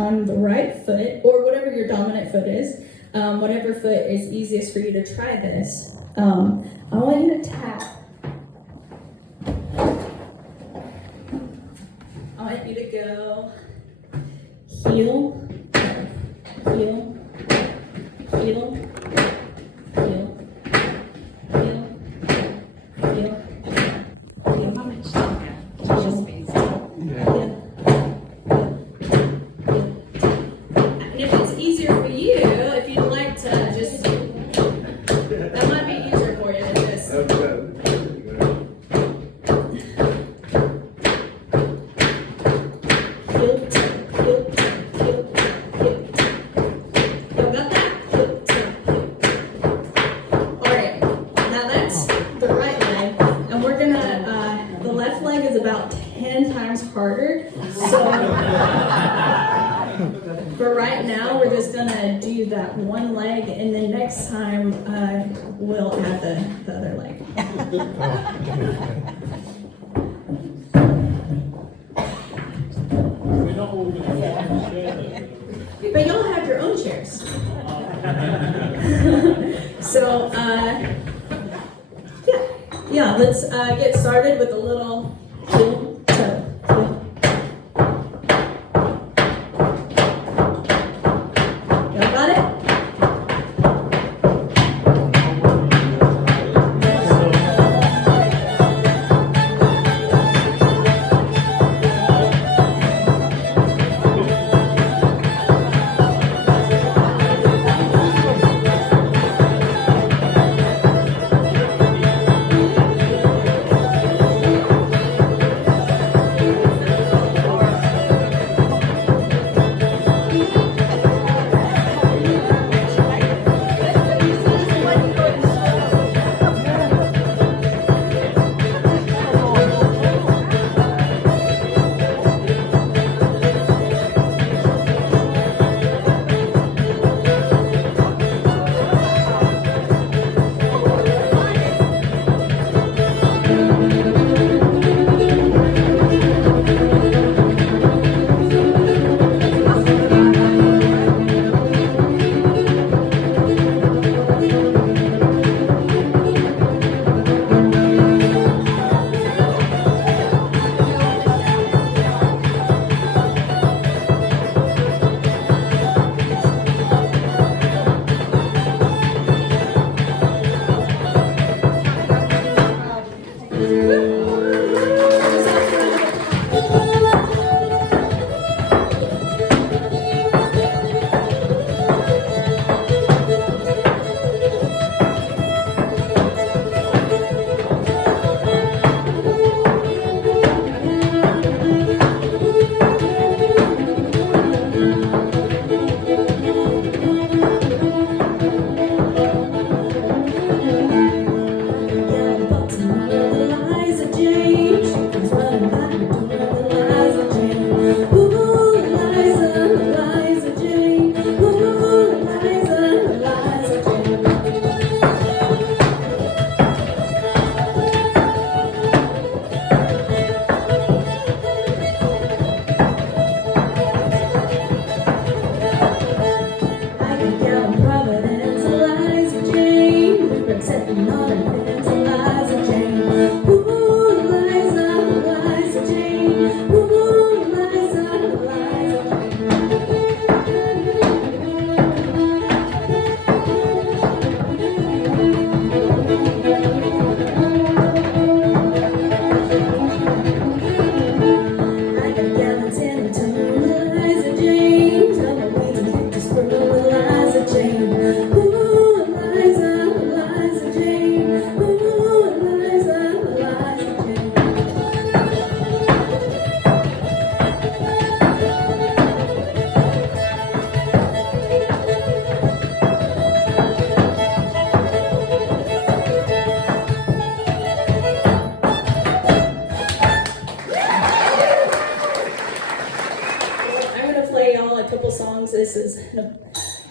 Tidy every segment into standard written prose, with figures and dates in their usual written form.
on the right foot, or whatever your dominant foot is, whatever foot is easiest for you to try this. I want you to tap. I want you to go heel, heel, heel, heel, heel, heel, heel. How much tissue space? And if it's easier for you, if you'd like to just, that might be easier for you than this. Heel, tap, heel, tap, heel, tap, heel, tap. Y'all got that? Heel, tap, heel, tap. All right, now that's the right leg, and we're gonna, the left leg is about 10 times harder, so for right now, we're just gonna do that one leg, and then next time, we'll add the other leg. But y'all have your own chairs. So, yeah, let's get started with a little heel, toe, heel. Y'all got it? This is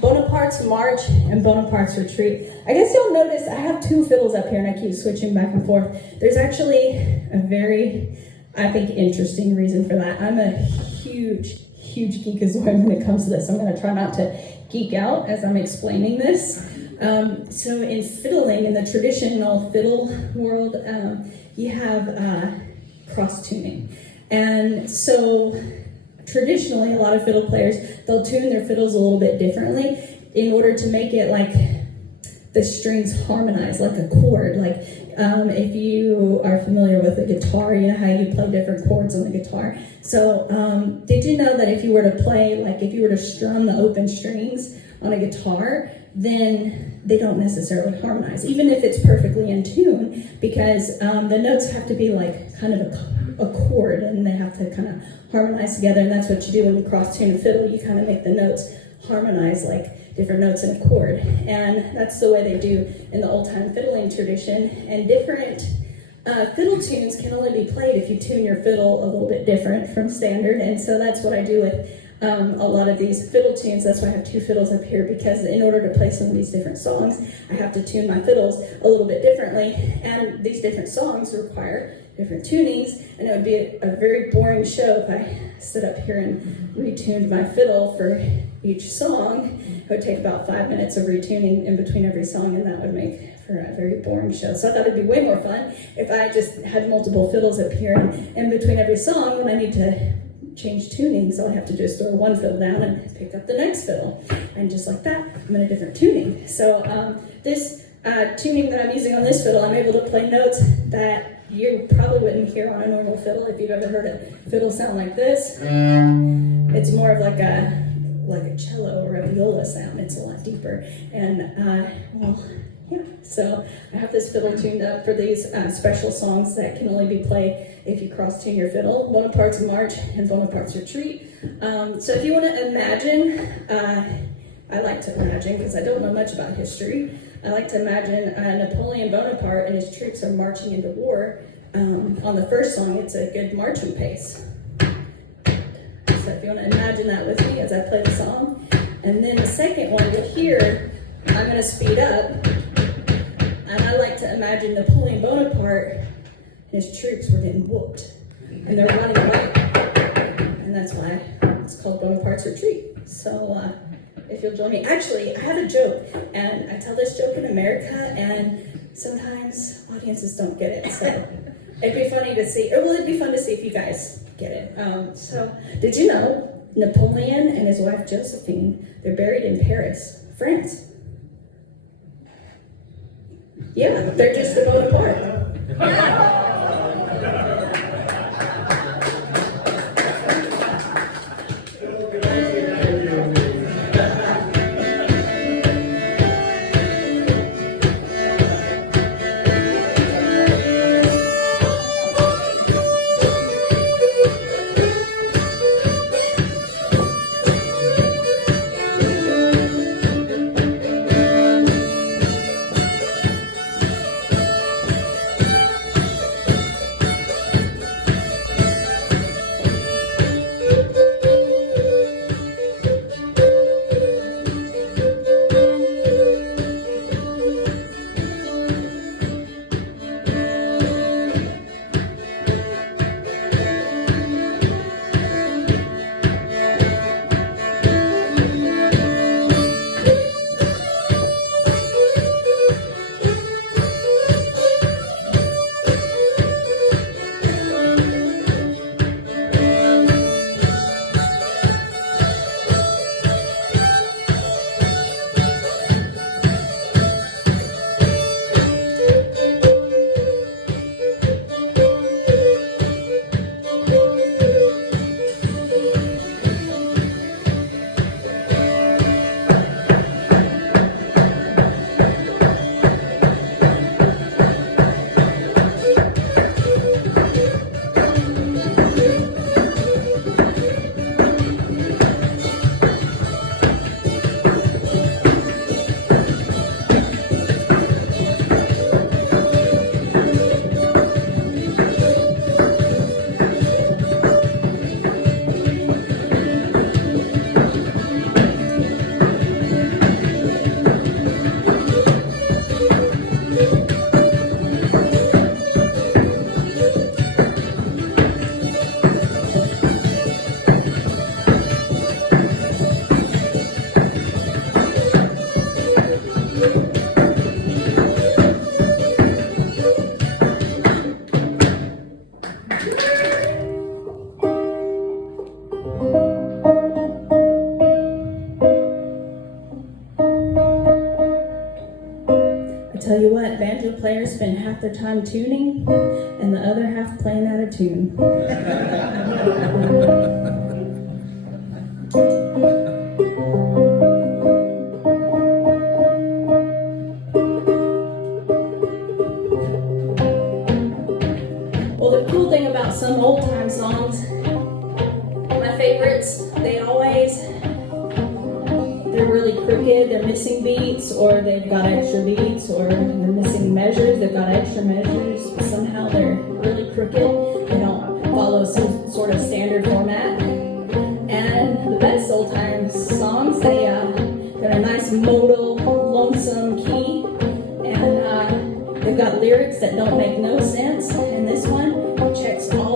Bonaparte's March and Bonaparte's Retreat. I guess you'll notice I have two fiddles up here and I keep switching back and forth. There's actually a very, I think, interesting reason for that. I'm a huge huge geekazoid when it comes to this. I'm going to try not to geek out as I'm explaining this. So in fiddling, in the traditional fiddle world, you have cross tuning. And so traditionally, a lot of fiddle players, they'll tune their fiddles a little bit differently in order to make it like the strings harmonize, like a chord. Like if you are familiar with a guitar, you know how you play different chords on the guitar. So did you know that if you were to play, like if you were to strum the open strings on a guitar, then they don't necessarily harmonize, even if it's perfectly in tune, because the notes have to be like kind of a chord, and they have to kind of harmonize together. And that's what you do when you cross tune a fiddle. You kind of make the notes harmonize like different notes in a chord, and that's the way they do in the old-time fiddling tradition. And different fiddle tunes can only be played if you tune your fiddle a little bit different from standard. And so that's what I do with a lot of these fiddle tunes. That's why I have two fiddles up here, because in order to play some of these different songs, I have to tune my fiddles a little bit differently, and these different songs require different tunings, and it would be a very boring show if I stood up here and retuned my fiddle for each song. It would take about 5 minutes of retuning in between every song, and that would make for a very boring show. So I thought it'd be way more fun if I just had multiple fiddles up here, and in between every song, when I need to change tuning, so I have to just throw one fiddle down and pick up the next fiddle, and just like that, I'm in a different tuning. So this tuning that I'm using on this fiddle, I'm able to play notes that you probably wouldn't hear on a normal fiddle. If you've ever heard a fiddle sound like this, it's more of like a cello or a viola sound. It's a lot deeper, and well, yeah. So I have this fiddle tuned up for these special songs that can only be played if you cross tune your fiddle: Bonaparte's March and Bonaparte's Retreat. So if you want to imagine, I like to imagine because I don't know much about history. I like to imagine Napoleon Bonaparte and his troops are marching into war. On the first song, it's a good marching pace. So if you want to imagine that with me as I play the song. And then the second one, you'll hear, I'm going to speed up. And I like to imagine Napoleon Bonaparte and his troops were getting whooped. And they're running away. And that's why it's called Bonaparte's Retreat. So if you'll join me. Actually, I have a joke, and I tell this joke in America, and sometimes audiences don't get it. So it'd be funny to see, or well, it'd be fun to see if you guys get it. So did you know Napoleon and his wife Josephine, they're buried in Paris, France? Yeah, they're just a Bonaparte. I tell you what, banjo players spend half their time tuning and the other half playing out of tune. Well, the cool thing about some old time songs, my favorites, they're really crooked, they're missing beats, or they've got extra beats, or they're missing measures, they've got extra measures, but somehow they're really crooked, they don't follow some sort of standard format. And the best old time songs, they got a nice modal, lonesome key, and they've got lyrics that don't make no sense, and this one checks all